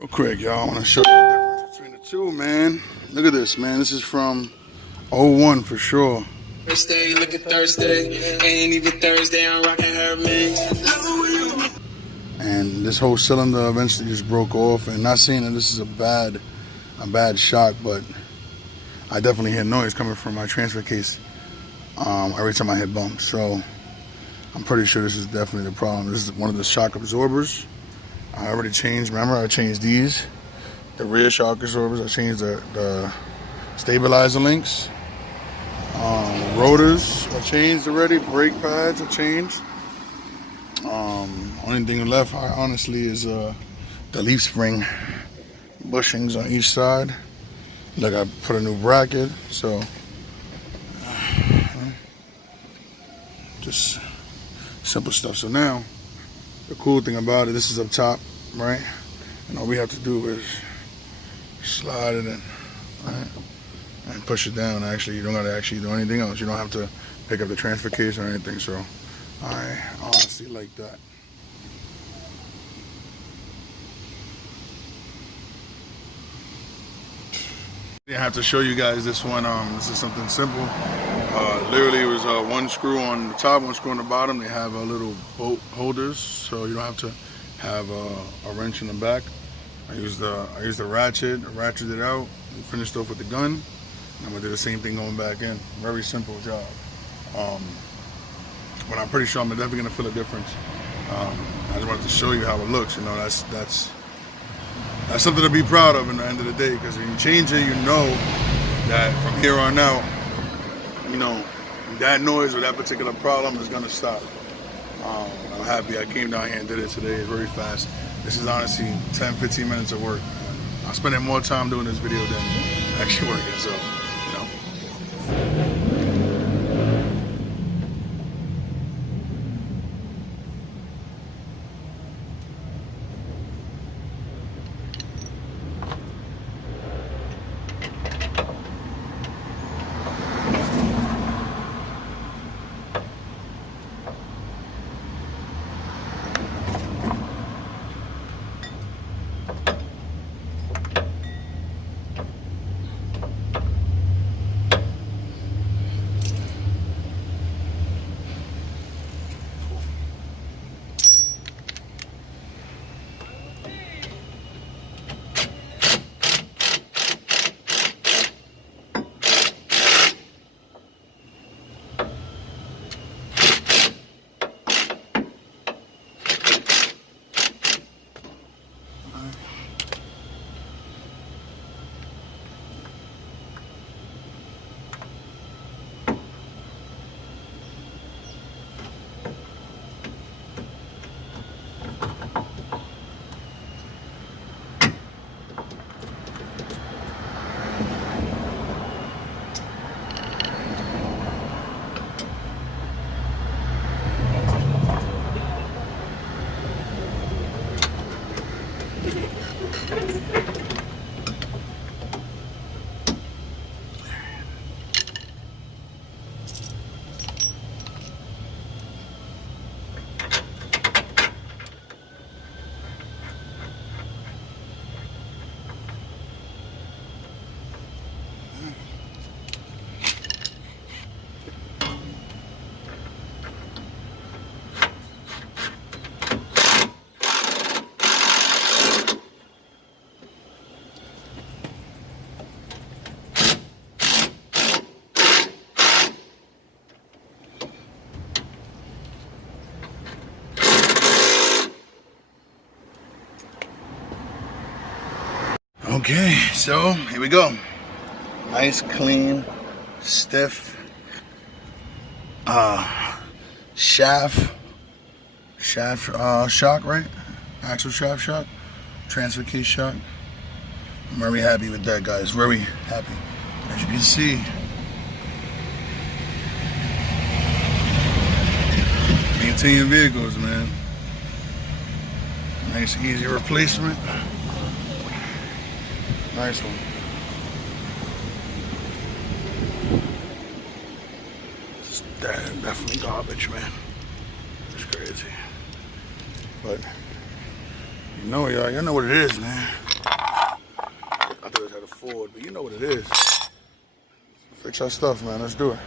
Real quick, y'all, I want to show you the difference between the two, man. Look at this, man. This is from '01 for sure. Thursday, look at Thursday. Ain't even Thursday, I'm rocking her mix. And this whole cylinder eventually just broke off. And not saying that this is a bad shock, but I definitely hear noise coming from my transfer case every time I hit bumps. So I'm pretty sure this is definitely the problem. This is one of the shock absorbers. I already changed. Remember, I changed these, the rear shock absorbers. I changed the stabilizer links. Rotors I changed already. Brake pads I changed. Only thing left, honestly, is the leaf spring bushings on each side. Like, I put a new bracket, so just simple stuff. So now, the cool thing about it, this is up top, right? And all we have to do is slide it in, right? And push it down. Actually, you don't gotta actually do anything else. You don't have to pick up the transfer case or anything. So I honestly like that. I have to show you guys this one. This is something simple. Literally, it was one screw on the top, one screw on the bottom. They have little bolt holders, so you don't have to have a wrench in the back. I used the ratchet, ratcheted it out, and finished off with the gun. I'm gonna do the same thing going back in. Very simple job. But I'm pretty sure I'm definitely gonna feel a difference. I just wanted to show you how it looks. You know, that's something to be proud of in the end of the day, because when you change it, you know that from here on out, you know, that noise or that particular problem is gonna stop. I'm happy I came down here and did it today. It's very fast. This is honestly 10-15 minutes of work. I'm spending more time doing this video than actually working, so, you know. Okay, so here we go. Nice, clean, stiff shaft shock, right? Axle shaft shock, transfer case shock. I'm very happy with that, guys. Very happy. As you can see, maintain your vehicles, man. Nice, easy replacement. Nice one. It's definitely garbage, man. It's crazy. But you know, y'all know what it is, man. afford, but you know what it is. Fix our stuff, man. Let's do it.